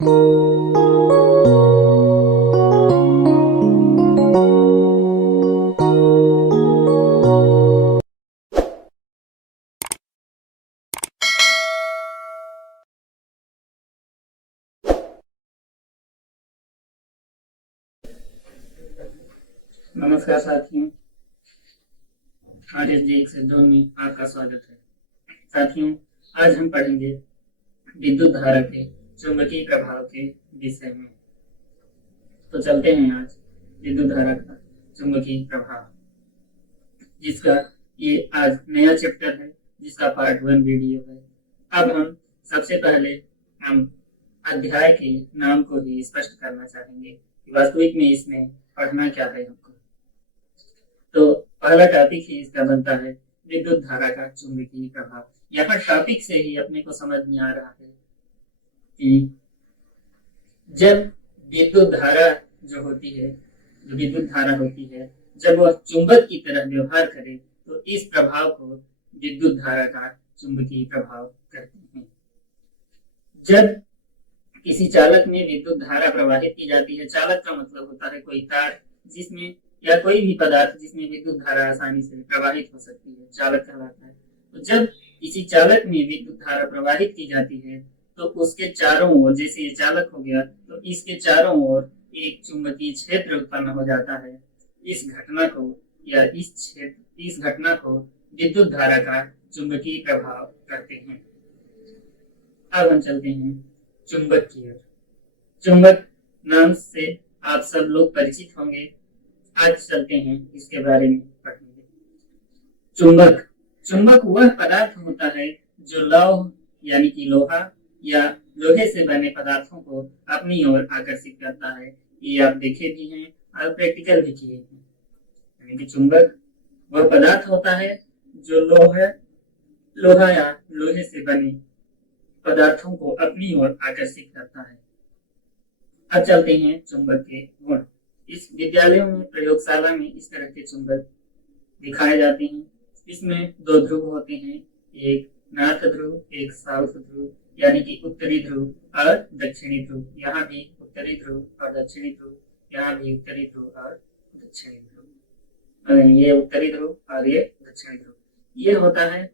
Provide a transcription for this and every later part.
नमस्कार साथियों, आज इस जी से 2 में आपका स्वागत है। साथियों, आज हम पढ़ेंगे विद्युत धारा के चुंबकीय प्रभाव के विषय में। तो चलते हैं आज विद्युत धारा का चुंबकीय प्रभाव, जिसका ये आज नया चैप्टर है, जिसका पार्ट 1 वीडियो है। अब हम सबसे पहले हम अध्याय के नाम को ही स्पष्ट करना चाहेंगे कि वास्तविक में इसमें पढ़ना क्या है हमको। तो पहला टॉपिक ही इसका बनता है विद्युत धारा का चुंबकीय प्रभाव। यहाँ टॉपिक से ही अपने को समझ में आ रहा है कि जब विद्युत धारा जो होती है, जो विद्युत धारा होती है, जब वह चुंबक की तरह व्यवहार करे तो इस प्रभाव को विद्युत धारा का चुंबकीय प्रभाव कहते हैं। जब किसी चालक में विद्युत धारा प्रवाहित की जाती है, चालक का मतलब होता है कोई तार जिसमें या कोई भी पदार्थ जिसमें विद्युत धारा आसानी से प्रवाहित हो सकती है, चालक कहलाता है। तो जब किसी चालक में विद्युत धारा प्रवाहित की जाती है तो उसके चारों ओर, जैसे ये चालक हो गया तो इसके चारों ओर एक चुंबकीय क्षेत्र उत्पन्न हो जाता है। इस घटना को या इस घटना को विद्युत धारा का चुंबकीय प्रभाव कहते हैं। अब हम चलते हैं चुंबक की ओर। चुंबक नाम से आप सब लोग परिचित होंगे। आज चलते हैं इसके बारे में पढ़ेंगे। चुंबक चुंबक वह पदार्थ होता है जो लौह यानी कि लोहा या लोहे से बने पदार्थों को अपनी ओर आकर्षित करता है। ये आप देखे भी हैं और प्रैक्टिकल भी किए हैं। यानी कि चुंबक वह पदार्थ होता है जो लोहा या लोहे से बने पदार्थों को अपनी ओर आकर्षित करता है। अब चलते हैं चुंबक के गुण। इस विद्यालयों में, प्रयोगशाला में इस तरह के चुंबक दिखाए जाते हैं। इसमें 2 ध्रुव होते हैं, एक नॉर्थ ध्रुव, एक साउथ ध्रुव, यानी कि उत्तरी ध्रुव और दक्षिणी ध्रुव। यहाँ भी उत्तरी ध्रुव और दक्षिणी ध्रुव, यहाँ भी उत्तरी ध्रुव और दक्षिणी ध्रुव। ये उत्तरी ध्रुव और ये दक्षिणी ध्रुव। ये होता है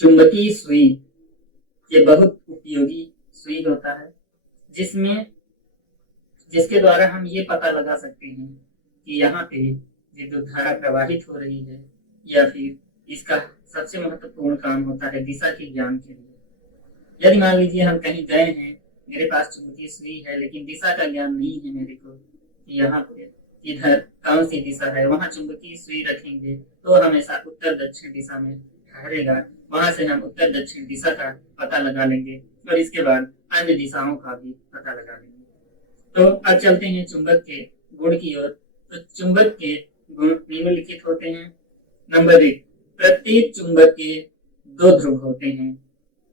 चुंबकीय सुई। ये बहुत उपयोगी सुई होता है जिसके द्वारा हम ये पता लगा सकते हैं कि यहाँ पे विद्युत धारा प्रवाहित हो रही है या फिर इसका सबसे महत्वपूर्ण काम होता है दिशा के ज्ञान के लिए। यदि मान लीजिए हम कहीं गए हैं, मेरे पास चुंबकीय सुई है लेकिन दिशा का ज्ञान नहीं है मेरे को कि यहाँ पे इधर कौन सी दिशा है, वहां चुंबकीय सुई रखेंगे तो हमेशा उत्तर दक्षिण दिशा में ठहरेगा। वहां से हम उत्तर दक्षिण दिशा का पता लगा लेंगे और इसके बाद अन्य दिशाओं का भी पता लगा लेंगे। तो अब चलते हैं चुंबक के गुण की ओर। तो चुंबक के गुण निम्नलिखित होते हैं। नंबर 1, प्रत्येक चुंबक के 2 ध्रुव होते हैं,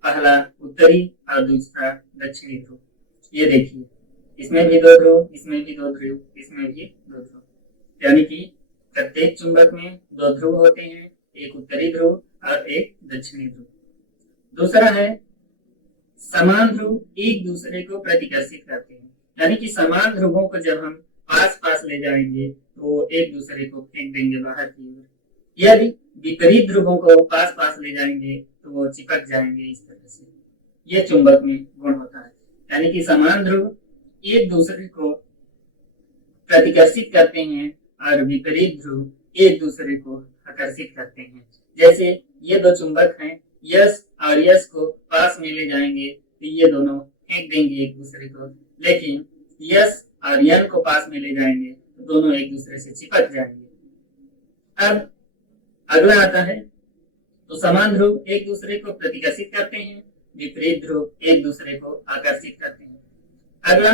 पहला उत्तरी और दूसरा दक्षिणी ध्रुव। ये देखिए, इसमें भी 2 ध्रुव, इसमें भी 2 ध्रुव, इसमें भी 2 ध्रुव, यानी कि प्रत्येक चुंबक में 2 ध्रुव होते हैं, एक उत्तरी ध्रुव और एक दक्षिणी ध्रुव। दूसरा है समान ध्रुव एक दूसरे को प्रतिकर्षित करते हैं, यानी कि समान ध्रुवों को जब हम पास पास ले जाएंगे तो एक दूसरे को फेंक देंगे बाहर की ओर। यदि विपरीत ध्रुवों को पास पास ले जाएंगे तो वो चिपक जाएंगे इस तरह से। ये चुंबक में गुण होता है, यानी कि समान ध्रुव एक दूसरे को प्रतिकर्षित करते हैं और विपरीत ध्रुव एक दूसरे को आकर्षित करते हैं। जैसे ये 2 चुंबक हैं, यस और यस को पास में ले जाएंगे तो ये दोनों फेंक देंगे एक दूसरे को, लेकिन यस और यन को पास में ले जाएंगे तो दोनों एक दूसरे से चिपक जाएंगे। अब अगला आता है, तो समान ध्रुव एक दूसरे को प्रतिकर्षित करते हैं, विपरीत ध्रुव एक दूसरे को आकर्षित करते हैं। अगला,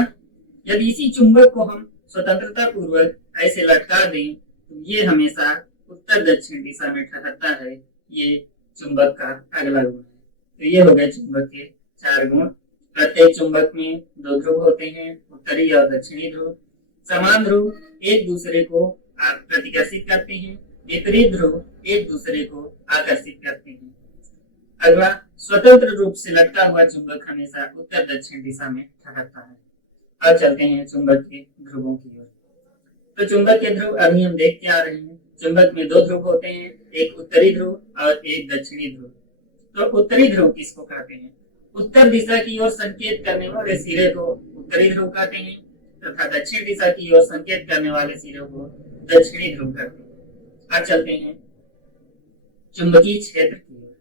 यदि इसी चुंबक को हम स्वतंत्रता पूर्वक ऐसे लटका दें तो ये हमेशा उत्तर दक्षिण दिशा में ठहरता है। ये चुंबक का अगला गुण है। तो ये हो गए चुंबक के 4 गुण। प्रत्येक चुंबक में 2 ध्रुव होते हैं, उत्तरी और दक्षिणी ध्रुव। समान ध्रुव एक दूसरे को प्रतिकर्षित करते हैं, विपरीत ध्रुव एक दूसरे को आकर्षित करते हैं। अगला, स्वतंत्र रूप से लटका हुआ चुंबक हमेशा उत्तर दक्षिण दिशा में ठहरता है। अब चलते हैं चुंबक के ध्रुवों की ओर। तो चुंबक के ध्रुव अभी हम देख के आ रहे हैं। चुंबक में दो ध्रुव होते हैं, एक उत्तरी ध्रुव और एक दक्षिणी ध्रुव। तो उत्तरी ध्रुव किसको कहते हैं? उत्तर दिशा की ओर संकेत करने वाले सिरे को उत्तरी ध्रुव कहते हैं तथा दक्षिण दिशा की ओर संकेत करने वाले सिरे को दक्षिणी ध्रुव कहते हैं। अब चलते हैं चुंबकीय क्षेत्र की ओर।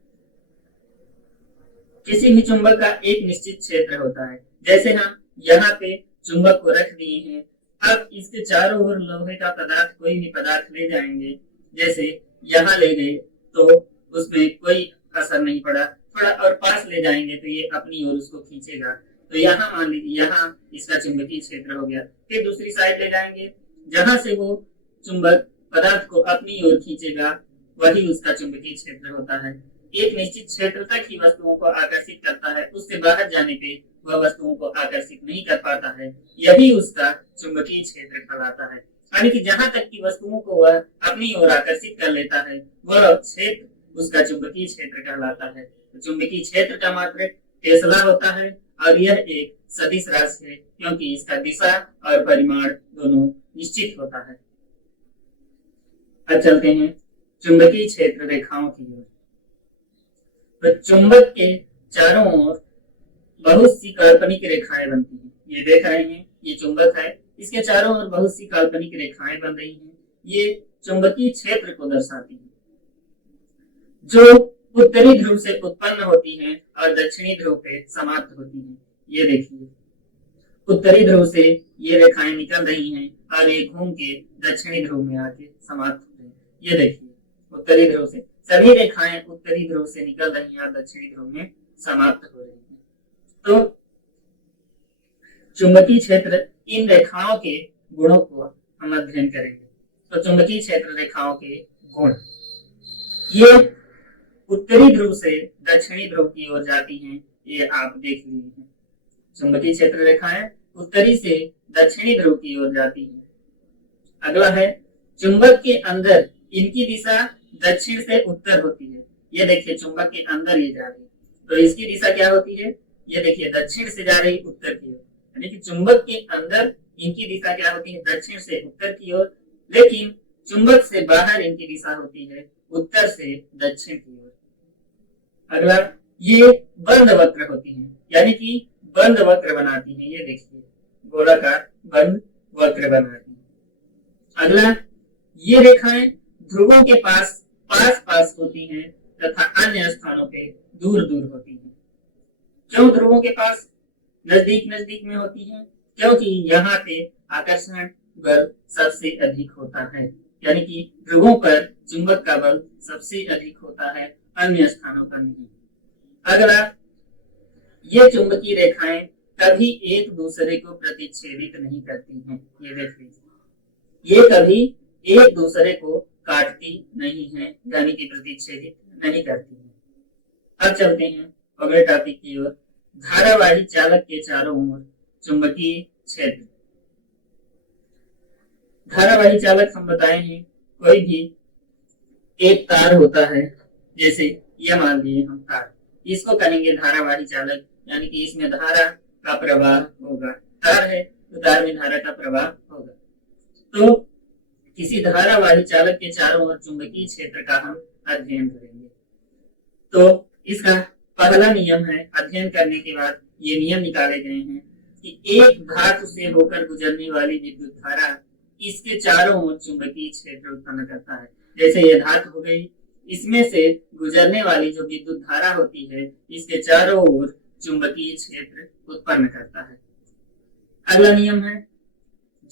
किसी भी चुंबक का एक निश्चित क्षेत्र होता है। जैसे हम यहाँ पे चुंबक को रख दिए हैं, अब इसके चारों ओर लोहे का पदार्थ, कोई भी पदार्थ ले जाएंगे, जैसे यहाँ ले गए तो उसमें कोई असर नहीं पड़ा, थोड़ा और पास ले जाएंगे तो ये अपनी ओर उसको खींचेगा। तो यहाँ मान लीजिए यहाँ इसका चुंबकीय क्षेत्र हो गया। फिर दूसरी साइड ले जाएंगे, जहां से वो चुंबक पदार्थ को अपनी ओर खींचेगा वही उसका चुंबकीय क्षेत्र होता है। एक निश्चित क्षेत्र तक ही वस्तुओं को आकर्षित करता है, उससे बाहर जाने पे वह वस्तुओं को आकर्षित नहीं कर पाता है, यही उसका चुंबकीय क्षेत्र कहलाता है। यानी कि जहां तक की वस्तुओं को वह अपनी ओर आकर्षित कर लेता है वह क्षेत्र उसका चुंबकीय क्षेत्र कहलाता है। तो चुंबकीय क्षेत्र का मात्रक टेस्ला होता है और यह एक सदिश राशि है क्योंकि इसका दिशा और परिमाण दोनों निश्चित होता है। अब चलते हैं चुंबकीय क्षेत्र रेखाओं की ओर। तो चुंबक के चारों ओर बहुत सी काल्पनिक रेखाएं बनती हैं। ये देख रहे हैं, ये चुंबक है, इसके चारों ओर बहुत सी काल्पनिक रेखाएं बन रही हैं। ये चुंबकीय क्षेत्र को दर्शाती हैं, जो उत्तरी ध्रुव से उत्पन्न होती हैं और दक्षिणी ध्रुव पे समाप्त होती हैं। ये देखिए, उत्तरी ध्रुव से ये रेखाएं निकल रही हैं और ये घूम के दक्षिणी ध्रुव में आके समाप्त हो रही हैं। ये देखिए, उत्तरी ध्रुव से सभी रेखाएं उत्तरी ध्रुव से निकल रही हैं और दक्षिणी ध्रुव में समाप्त हो रही हैं। तो चुंबकीय क्षेत्र, इन रेखाओं के गुणों को हम अध्ययन करेंगे। तो चुंबकीय क्षेत्र रेखाओं के गुण, ये उत्तरी ध्रुव से दक्षिणी ध्रुव की ओर जाती हैं, ये आप देख लीजिए। चुंबकीय क्षेत्र रेखाएं उत्तरी से दक्षिणी ध्रुव की ओर जाती हैं। अगला है, चुंबक के अंदर इनकी दिशा दक्षिण से उत्तर होती है। ये देखिए, चुंबक के अंदर ये जा रही है तो इसकी दिशा क्या होती है? ये देखिए, दक्षिण से जा रही उत्तर की ओर। यानी कि चुंबक के अंदर इनकी दिशा क्या होती है? दक्षिण से उत्तर की ओर। लेकिन चुंबक से बाहर इनकी दिशा होती है उत्तर से दक्षिण की ओर। अगला, ये बंद वक्र होती है, यानी कि बंद वक्र बनाती है। ये देखिए, गोलाकार बंद वक्र बनाती है। अगला, ये रेखाएं ध्रुवों के पास पास पास होती हैं तथा अन्य स्थानों पे दूर दूर होती हैं। क्यों ध्रुवों के पास नजदीक नजदीक में होती हैं? क्योंकि यहाँ पे आकर्षण बल सबसे अधिक होता है, यानी कि ध्रुवों पर चुंबक का बल सबसे अधिक होता है, अन्य स्थानों पर नहीं। अगला, ये चुंबकीय रेखाएं कभी एक दूसरे को प्रतिच्छेदित नहीं करती हैं। ये देख लीजिए, ये कभी एक दूसरे को काटती नहीं है, यानी कि प्रतिच्छेदित नहीं करती है। अब चलते हैं अगले टॉपिक की ओर, धारावाही चालक के चारों ओर चुंबकीय क्षेत्र। धारावाही चालक हम बताए हैं, कोई भी एक तार होता है, जैसे यह मान लीजिए हम तार, इसको कहेंगे धारावाही चालक, यानी कि इसमें धारा का प्रवाह होगा। तार है तो तार में धारा का प्रवाह होगा। तो किसी धारावाही चालक के चारों ओर चुंबकीय क्षेत्र का हम अध्ययन करेंगे। तो इसका पहला नियम है, अध्ययन करने के बाद ये नियम निकाले गए हैं कि एक धातु से होकर गुजरने वाली विद्युत धारा इसके चारों ओर चुंबकीय क्षेत्र उत्पन्न करता है। जैसे ये धातु हो गई, इसमें से गुजरने वाली जो विद्युत धारा होती है इसके चारों ओर चुंबकीय क्षेत्र उत्पन्न करता है। अगला नियम है,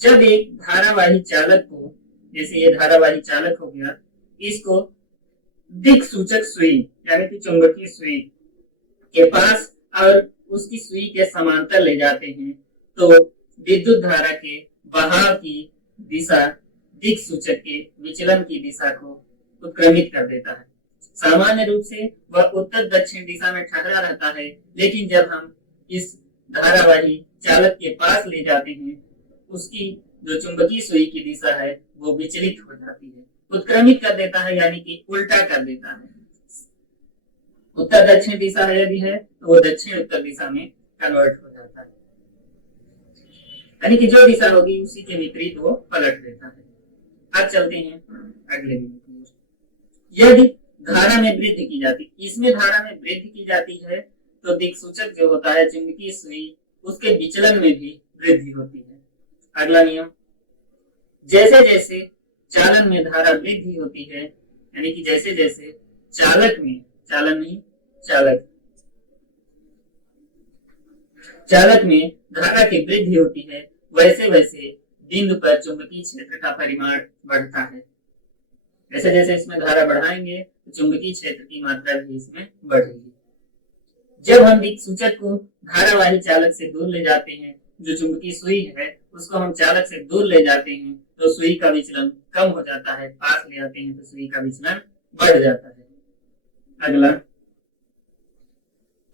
जब एक धारावाही चालक को, जैसे ये धारावाही चालक हो गया, इसको दिक् सूचक सुई यानी कि चुंबकीय सुई के पास और उसकी सुई के समांतर ले जाते हैं तो विद्युत धारा के बहाव की दिशा दिक् सूचक के विचलन की दिशा को उत्क्रमित कर देता है। सामान्य रूप से वह उत्तर दक्षिण दिशा में ठहरा रहता है, लेकिन जब हम इस धारावाही चालक के पास ले जाते हैं उसकी जो चुंबकीय सुई की दिशा है वो विचलित हो जाती है, उत्क्रमित कर देता है, यानी कि उल्टा कर देता है। उत्तर दक्षिण दिशा है यदि है तो वो दक्षिण उत्तर दिशा में कन्वर्ट हो जाता है, यानी कि जो दिशा होगी उसी के विपरीत वो पलट देता है। अब चलते हैं अगले बिंदु की ओर। यदि धारा में वृद्धि की जाती, इसमें धारा में वृद्धि की जाती है तो दिक्सूचक जो होता है चुंबकीय सुई, उसके विचलन में भी वृद्धि होती है। अगला नियम, जैसे जैसे चालन में धारा वृद्धि होती है, यानी कि जैसे जैसे चालक में, चालन नहीं चालक, चालक में धारा की वृद्धि होती है, वैसे वैसे बिंदु पर चुंबकीय क्षेत्र का परिमाण बढ़ता है। जैसे जैसे इसमें धारा बढ़ाएंगे तो चुंबकीय क्षेत्र की मात्रा भी इसमें बढ़ेगी। जब हम दिक्सूचक को धारावाही चालक से दूर ले जाते हैं, जो चुंबकीय सुई है उसको हम चालक से दूर ले जाते हैं तो सुई का विचलन कम हो जाता है, पास ले आते हैं तो सुई का विचलन बढ़ जाता है। अगला,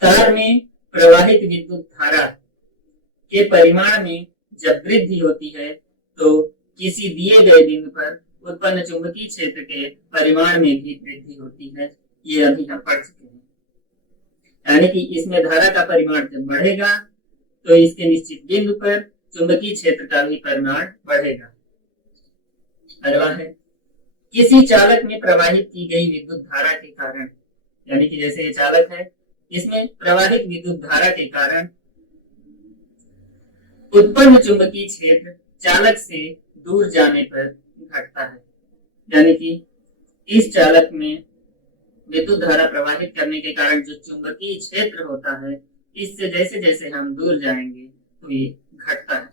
तार में प्रवाहित विद्युत धारा के परिमाण में जब वृद्धि होती है तो किसी दिए गए बिंदु पर उत्पन्न चुंबकीय क्षेत्र के परिमाण में भी वृद्धि होती है। ये अभी हम पढ़ चुके हैं, यानी कि इसमें धारा का परिमाण जब बढ़ेगा तो इसके निश्चित बिंदु पर चुंबकीय क्षेत्र का भी परिमाण बढ़ेगा। अगला है, किसी चालक में प्रवाहित की गई विद्युत धारा के कारण, यानी कि जैसे ये चालक है इसमें प्रवाहित विद्युत धारा के कारण उत्पन्न चुंबकीय क्षेत्र चालक से दूर जाने पर घटता है, यानी कि इस चालक में विद्युत धारा प्रवाहित करने के कारण जो चुंबकीय क्षेत्र होता है इससे जैसे जैसे हम दूर जाएंगे तो ये घटता है।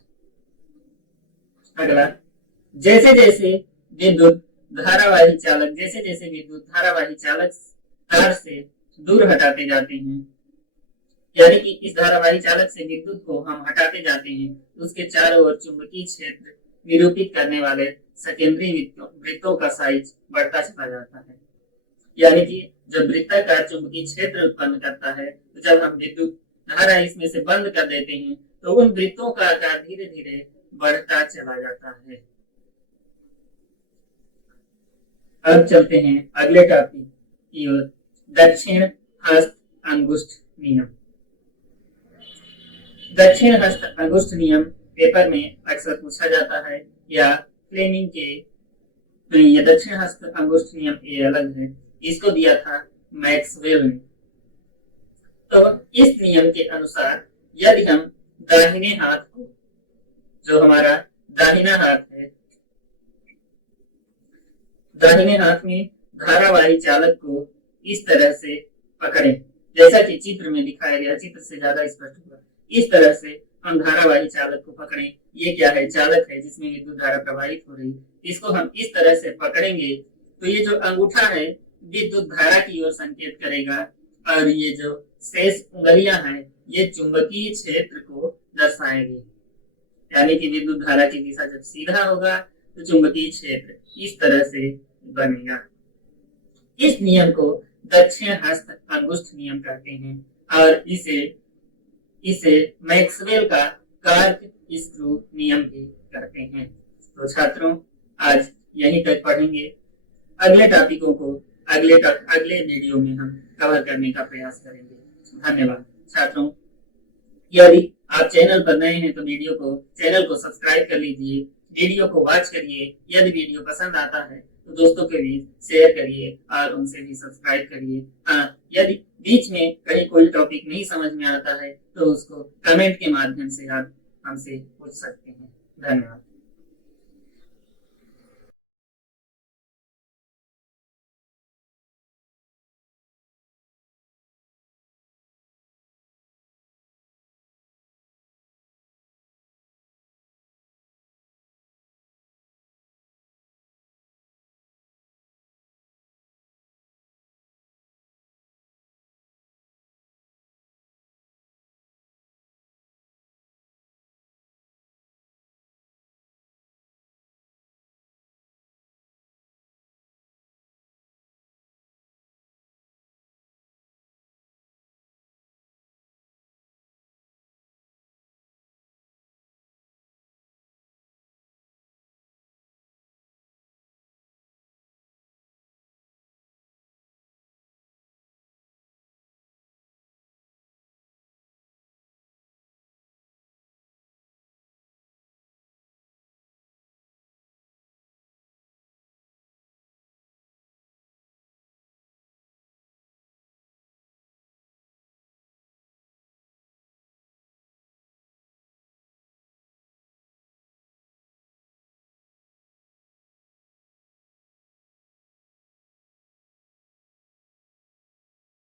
अगला, जैसे जैसे विद्युत धारावाही चालक, जैसे जैसे विद्युत धारावाही चालक तार से दूर हटाते जाते हैं, यानी कि इस धारावाही चालक से विद्युत को हम हटाते जाते हैं तो उसके चारों ओर चुंबकीय क्षेत्र निरूपित करने वाले सेकेंडरी वृत्तों का साइज बढ़ता चला जाता है, यानी कि जब वृत्ताकार चुंबकीय क्षेत्र उत्पन्न करता है तो जब हम विद्युत धारा इसमें से बंद कर देते हैं तो उन वृत्तों का आकार धीरे धीरे बढ़ता चला जाता है। अब चलते हैं अगले टॉपिक की ओर, दक्षिण हस्त अंगुष्ठ नियम। दक्षिण हस्त अंगुष्ठ नियम पेपर में अक्सर पूछा जाता है, या फ्लेमिंग के ये दक्षिण हस्त अंगुष्ठ नियम ये अलग है, इसको दिया था मैक्सवेल ने। तो इस नियम के अनुसार यदि हम दाहिने हाथ को, जो हमारा दाहिना हाथ है, दाहिने हाथ में धारावाही चालक को इस तरह से पकड़ें, जैसा कि चित्र में दिखाया गया, चित्र से ज्यादा स्पष्ट होगा, इस तरह से हम धारावाही चालक को पकड़ें। ये क्या है, चालक है जिसमें विद्युत धारा प्रवाहित हो रही, इसको हम इस तरह से पकड़ेंगे तो ये जो अंगूठा है विद्युत धारा की ओर संकेत करेगा और ये जो शेष उंगलियां हैं ये चुंबकीय क्षेत्र को दर्शाएंगे, यानी कि विद्युत धारा की दिशा जब सीधा होगा तो चुंबकीय क्षेत्र इस तरह से बनेगा। इस नियम को दक्षिण हस्त अंगुष्ठ नियम कहते हैं और इसे मैक्सवेल का कार्क स्क्रू नियम भी कहते हैं। तो छात्रों, आज यहीं तक पढ़ेंगे, अगले टॉपिकों को अगले वीडियो में हम कवर करने का प्रयास करेंगे। धन्यवाद छात्रों। यदि आप चैनल पर नए हैं तो चैनल को सब्सक्राइब कर लीजिए, वीडियो को वॉच करिए। यदि वीडियो पसंद आता है तो दोस्तों के बीच शेयर करिए और उनसे भी सब्सक्राइब करिए। हाँ, यदि बीच में कहीं कोई टॉपिक नहीं समझ में आता है तो उसको कमेंट के माध्यम से आप हमसे पूछ सकते हैं। धन्यवाद।